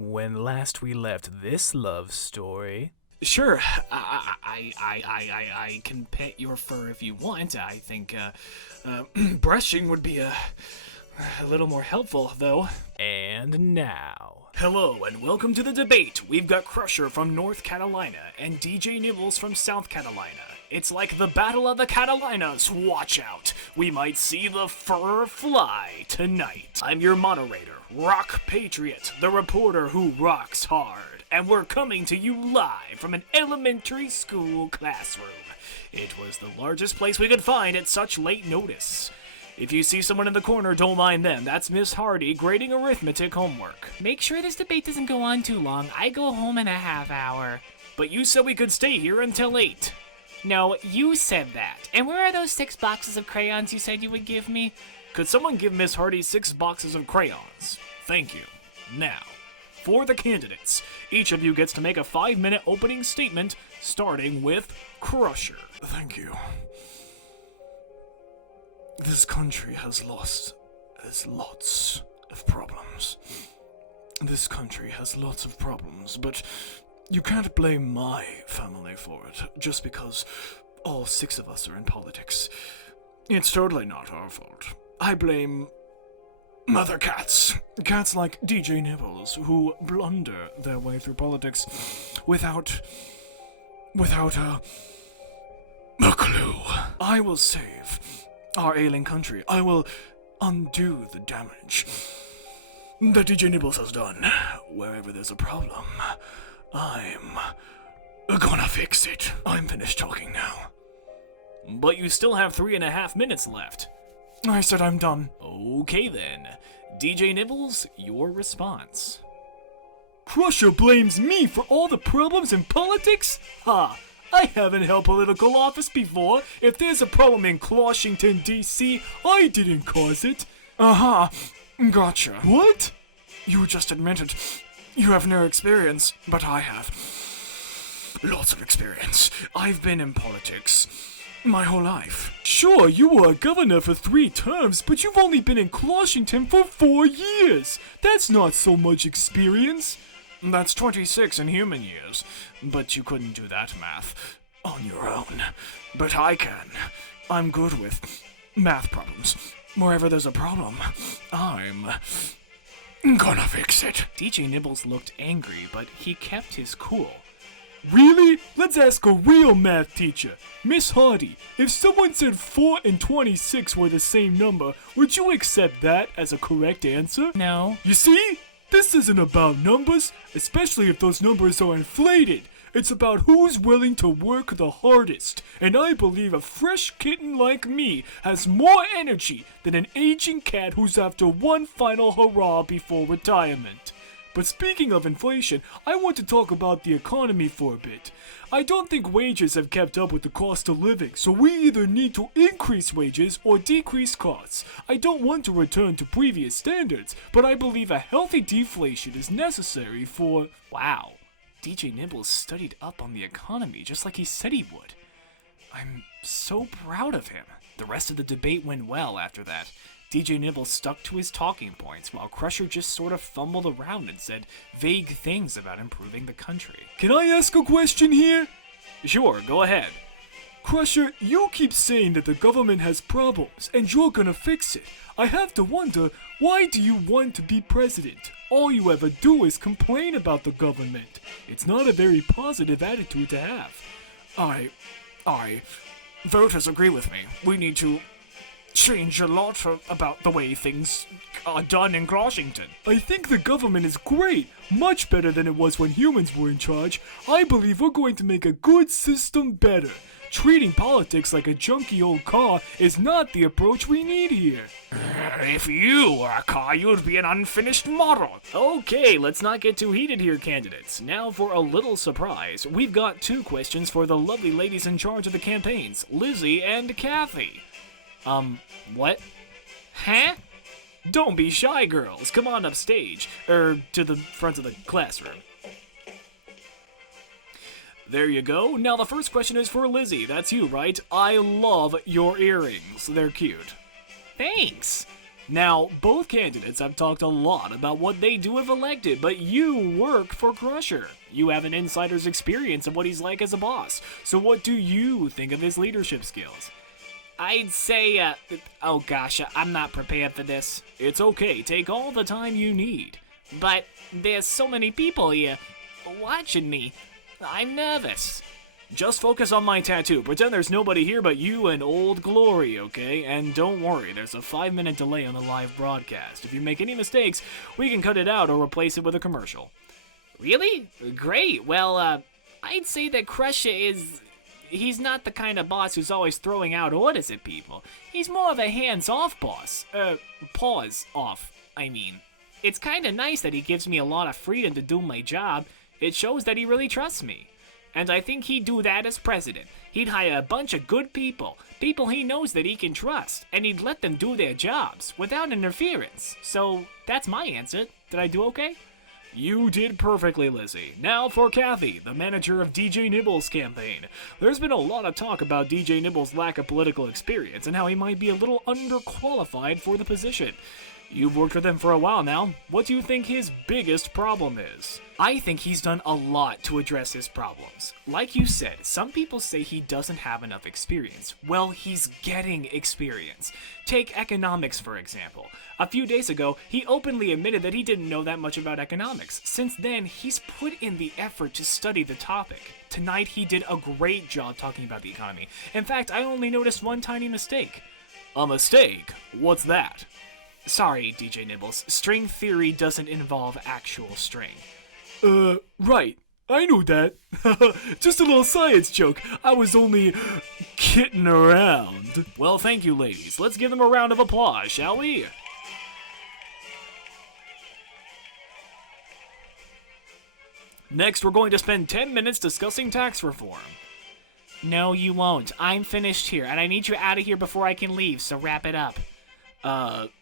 When last we left this love story... Sure, I can pet your fur if you want. I think, brushing would be a little more helpful, though. And now... Hello, and welcome to the debate. We've got Crusher from North Carolina and DJ Nibbles from South Carolina. It's like the Battle of the Carolinas. Watch out. We might see the fur fly tonight. I'm your moderator, Rock Patriot, the reporter who rocks hard. And we're coming to you live from an elementary school classroom. It was the largest place we could find at such late notice. If you see someone in the corner, don't mind them. That's Miss Hardy grading arithmetic homework. Make sure this debate doesn't go on too long. I go home in a half hour. But you said we could stay here until 8. No, you said that. And where are those 6 boxes of crayons you said you would give me? Could someone give Miss Hardy 6 boxes of crayons? Thank you. Now, for the candidates, each of you gets to make a 5-minute opening statement, starting with Crusher. Thank you. This country has lots of problems. This country has lots of problems, but you can't blame my family for it, just because all 6 of us are in politics. It's totally not our fault. I blame mother cats. Cats like DJ Nibbles, who blunder their way through politics without a clue. I will save our ailing country. I will undo the damage that DJ Nibbles has done. Wherever there's a problem, I'm gonna fix it. I'm finished talking now. But you still have 3.5 minutes left. I said I'm done. Okay then. DJ Nibbles, your response. Crusher blames me for all the problems in politics? Ha! I haven't held political office before. If there's a problem in Washington, D.C., I didn't cause it. Gotcha. What? You just admitted you have no experience, but I have lots of experience. I've been in politics my whole life. Sure, you were a governor for 3 terms, but you've only been in Washington for 4 years. That's not so much experience. That's 26 in human years, but you couldn't do that math on your own. But I can. I'm good with math problems. Wherever there's a problem, I'm gonna fix it. DJ Nibbles looked angry, but he kept his cool. Really? Let's ask a real math teacher. Miss Hardy, if someone said 4 and 26 were the same number, would you accept that as a correct answer? No. You see? This isn't about numbers, especially if those numbers are inflated. It's about who's willing to work the hardest, and I believe a fresh kitten like me has more energy than an aging cat who's after one final hurrah before retirement. But speaking of inflation, I want to talk about the economy for a bit. I don't think wages have kept up with the cost of living, so we either need to increase wages or decrease costs. I don't want to return to previous standards, but I believe a healthy deflation is necessary for... Wow, DJ Nibbles studied up on the economy just like he said he would. I'm so proud of him. The rest of the debate went well after that. DJ Nibbles stuck to his talking points, while Crusher just sort of fumbled around and said vague things about improving the country. Can I ask a question here? Sure, go ahead. Crusher, you keep saying that the government has problems, and you're gonna fix it. I have to wonder, why do you want to be president? All you ever do is complain about the government. It's not a very positive attitude to have. Voters agree with me. We need to change a lot about the way things are done in Washington. I think the government is great, much better than it was when humans were in charge. I believe we're going to make a good system better. Treating politics like a junky old car is not the approach we need here. If you were a car, you'd be an unfinished model. Okay, let's not get too heated here, candidates. Now for a little surprise, we've got 2 questions for the lovely ladies in charge of the campaigns, Lizzie and Kathy. What? Huh? Don't be shy, girls. Come on upstage, to the front of the classroom. There you go. Now the first question is for Lizzie. That's you, right? I love your earrings. They're cute. Thanks. Now, both candidates have talked a lot about what they do if elected, but you work for Crusher. You have an insider's experience of what he's like as a boss. So what do you think of his leadership skills? I'd say, oh gosh, I'm not prepared for this. It's okay, take all the time you need. But there's so many people here watching me. I'm nervous. Just focus on my tattoo. Pretend there's nobody here but you and Old Glory, okay? And don't worry, there's a 5-minute delay on the live broadcast. If you make any mistakes, we can cut it out or replace it with a commercial. Really? Great. Well, I'd say that Crusher he's not the kind of boss who's always throwing out orders at people. He's more of a hands-off boss. Paws off, I mean. It's kind of nice that he gives me a lot of freedom to do my job. It shows that he really trusts me. And I think he'd do that as president. He'd hire a bunch of good people he knows that he can trust, and he'd let them do their jobs without interference. So that's my answer. Did I do okay? You did perfectly, Lizzie. Now for Kathy, the manager of DJ Nibbles' campaign. There's been a lot of talk about DJ Nibbles' lack of political experience and how he might be a little underqualified for the position. You've worked with him for a while now. What do you think his biggest problem is? I think he's done a lot to address his problems. Like you said, some people say he doesn't have enough experience. Well, he's getting experience. Take economics, for example. A few days ago, he openly admitted that he didn't know that much about economics. Since then, he's put in the effort to study the topic. Tonight, he did a great job talking about the economy. In fact, I only noticed one tiny mistake. A mistake? What's that? Sorry, DJ Nibbles. String theory doesn't involve actual string. Right. I know that. Just a little science joke. I was only kidding around. Well, thank you, ladies. Let's give them a round of applause, shall we? Next, we're going to spend 10 minutes discussing tax reform. No, you won't. I'm finished here, and I need you out of here before I can leave, so wrap it up.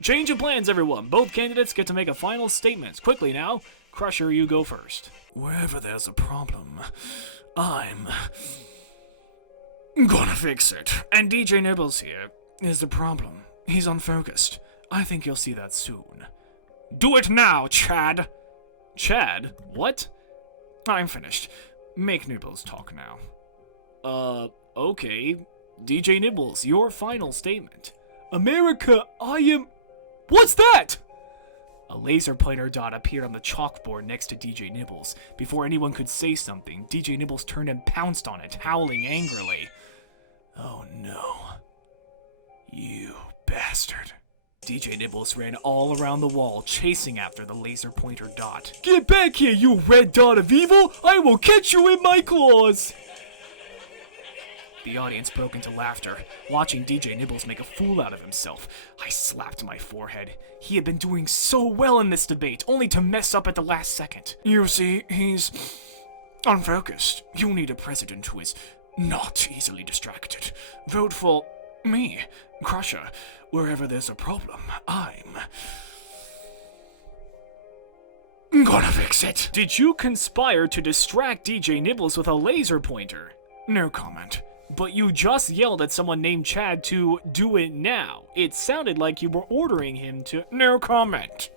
Change of plans, everyone. Both candidates get to make a final statement. Quickly now. Crusher, you go first. Wherever there's a problem, I'm gonna fix it. And DJ Nibbles here is the problem. He's unfocused. I think you'll see that soon. Do it now, Chad. Chad? What? I'm finished. Make Nibbles talk now. Okay. DJ Nibbles, your final statement. America, I am... What's that? A laser pointer dot appeared on the chalkboard next to DJ Nibbles. Before anyone could say something, DJ Nibbles turned and pounced on it, howling angrily. Oh no. You bastard. DJ Nibbles ran all around the wall, chasing after the laser pointer dot. Get back here, you red dot of evil! I will catch you in my claws! The audience broke into laughter, watching DJ Nibbles make a fool out of himself. I slapped my forehead. He had been doing so well in this debate, only to mess up at the last second. You see, he's unfocused. You need a president who is not easily distracted. Vote for me, Crusher. Wherever there's a problem, I'm gonna fix it. Did you conspire to distract DJ Nibbles with a laser pointer? No comment. But you just yelled at someone named Chad to do it now. It sounded like you were ordering him to... No comment.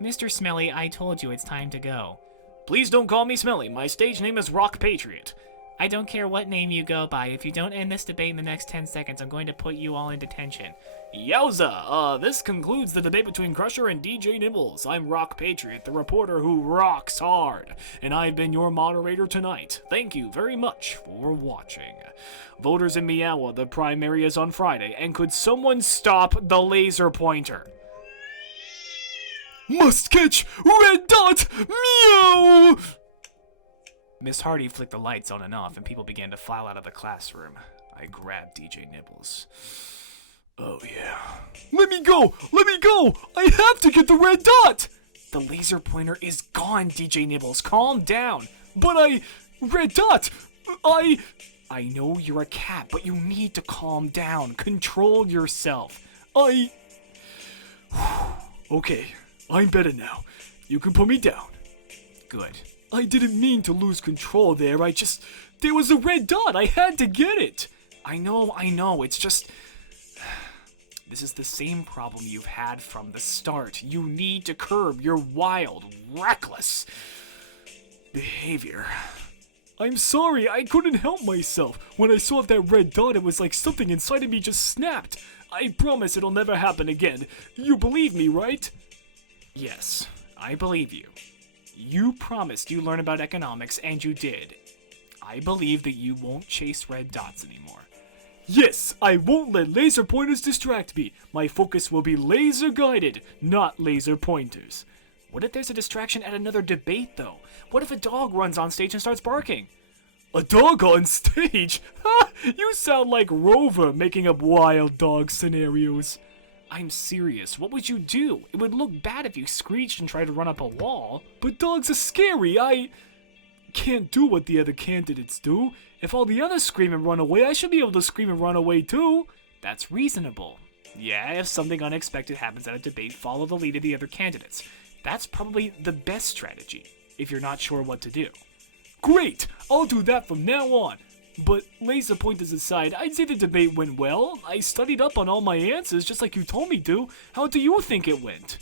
Mr. Smelly, I told you it's time to go. Please don't call me Smelly. My stage name is Rock Patriot. I don't care what name you go by. If you don't end this debate in the next 10 seconds, I'm going to put you all in detention. Yowza! This concludes the debate between Crusher and DJ Nibbles. I'm Rock Patriot, the reporter who rocks hard, and I've been your moderator tonight. Thank you very much for watching. Voters in Meowa, the primary is on Friday, and could someone stop the laser pointer? Must catch red dot! Meow! Miss Hardy flicked the lights on and off, and people began to file out of the classroom. I grabbed DJ Nibbles. Oh yeah. Let me go! Let me go! I have to get the red dot! The laser pointer is gone, DJ Nibbles. Calm down. But red dot! I know you're a cat, but you need to calm down. Control yourself. Okay, I'm better now. You can put me down. Good. I didn't mean to lose control there. There was a red dot. I had to get it. I know. It's just... This is the same problem you've had from the start. You need to curb your wild, reckless behavior. I'm sorry, I couldn't help myself. When I saw that red dot, it was like something inside of me just snapped. I promise it'll never happen again. You believe me, right? Yes, I believe you. You promised you learn about economics, and you did. I believe that you won't chase red dots anymore. Yes, I won't let laser pointers distract me. My focus will be laser guided, not laser pointers. What if there's a distraction at another debate, though? What if a dog runs on stage and starts barking? A dog on stage? Ha! You sound like Rover making up wild dog scenarios. I'm serious. What would you do? It would look bad if you screeched and tried to run up a wall. But dogs are scary. I can't do what the other candidates do. If all the others scream and run away, I should be able to scream and run away too. That's reasonable. Yeah, if something unexpected happens at a debate, follow the lead of the other candidates. That's probably the best strategy, if you're not sure what to do. Great! I'll do that from now on. But laser pointers aside, I'd say the debate went well. I studied up on all my answers just like you told me to. How do you think it went?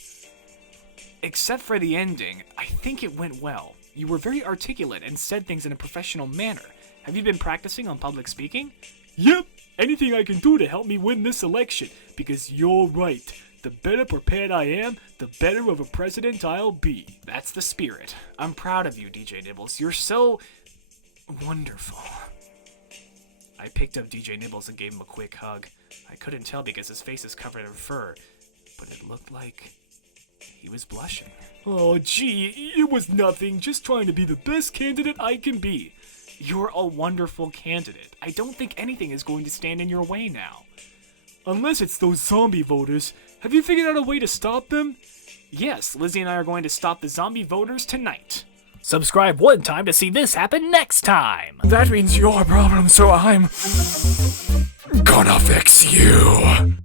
Except for the ending, I think it went well. You were very articulate and said things in a professional manner. Have you been practicing on public speaking? Yep, anything I can do to help me win this election, because you're right. The better prepared I am, the better of a president I'll be. That's the spirit. I'm proud of you, DJ Nibbles. You're so wonderful. I picked up DJ Nibbles and gave him a quick hug. I couldn't tell because his face is covered in fur, but it looked like he was blushing. Oh, gee, it was nothing. Just trying to be the best candidate I can be. You're a wonderful candidate. I don't think anything is going to stand in your way now. Unless it's those zombie voters. Have you figured out a way to stop them? Yes, Lizzie and I are going to stop the zombie voters tonight. Subscribe one time to see this happen next time. That means your problem, so I'm gonna fix you.